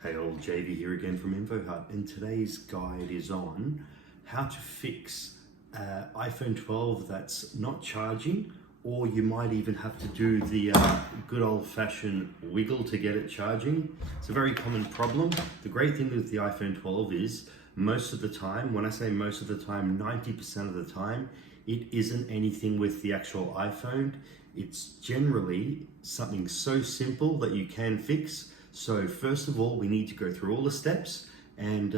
Hey, old JV here again from InfoHut, and today's guide is on how to fix iPhone 12 that's not charging, or you might even have to do the good old-fashioned wiggle to get it charging. It's a very common problem. The great thing with the iPhone 12 is most of the time, when I say most of the time, 90% of the time, it isn't anything with the actual iPhone. It's generally something so simple that you can fix. So first of all, we need to go through all the steps, and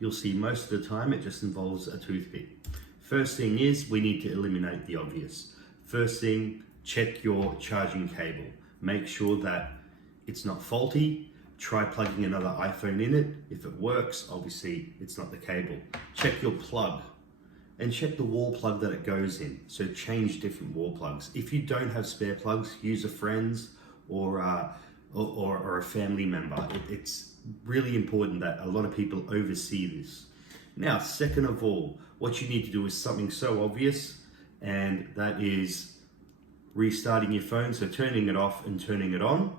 you'll see most of the time it just involves a toothpick. First thing is we need to eliminate the obvious. First thing, check your charging cable. Make sure that it's not faulty. Try plugging another iPhone in it. If it works, obviously it's not the cable. Check your plug and check the wall plug that it goes in. So change different wall plugs. If you don't have spare plugs, use a friend's or a family member. It's really important that a lot of people oversee this. Now, second of all, what you need to do is something so obvious, and that is restarting your phone. So turning it off and turning it on.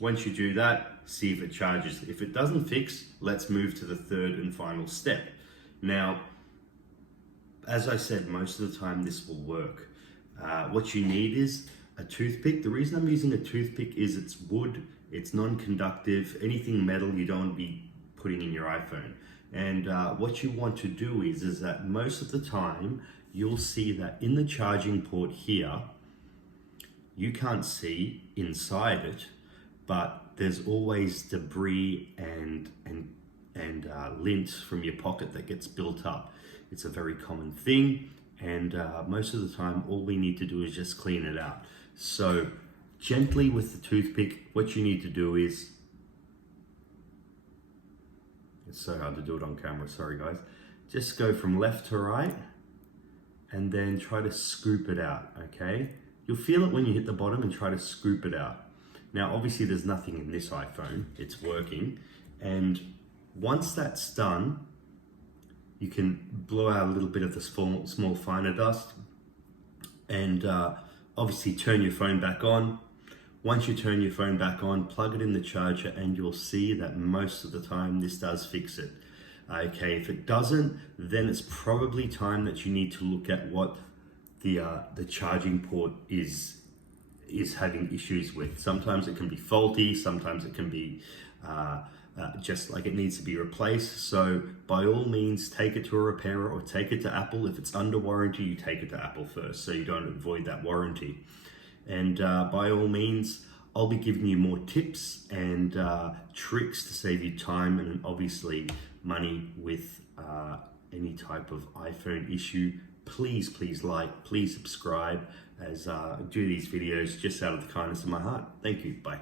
Once you do that, see if it charges. If it doesn't fix, let's move to the third and final step. Now, as I said, most of the time this will work. What you need is a toothpick. The reason I'm using a toothpick is it's wood, it's non-conductive. Anything metal you don't want to be putting in your iPhone. And what you want to do is that most of the time you'll see that in the charging port here, you can't see inside it, but there's always debris and lint from your pocket that gets built up. It's a very common thing, and most of the time all we need to do is just clean it out. So gently with the toothpick, what you need to do is, it's so hard to do it on camera, sorry guys, just go from left to right and then try to scoop it out, okay? You'll feel it when you hit the bottom, and try to scoop it out. Now obviously there's nothing in this iPhone, it's working, and once that's done, you can blow out a little bit of the small finer dust, and obviously turn your phone back on. Once you turn your phone back on, plug it in the charger, and you'll see that most of the time this does fix it. Okay, if it doesn't, then it's probably time that you need to look at what the charging port is having issues with. Sometimes it can be faulty, sometimes it can be just like it needs to be replaced. So by all means, take it to a repairer or take it to Apple. If it's under warranty, you take it to Apple first so you don't avoid that warranty. And by all means, I'll be giving you more tips and tricks to save you time and obviously money with any type of iPhone issue. Please like, please subscribe as I do these videos just out of the kindness of my heart. Thank you, bye.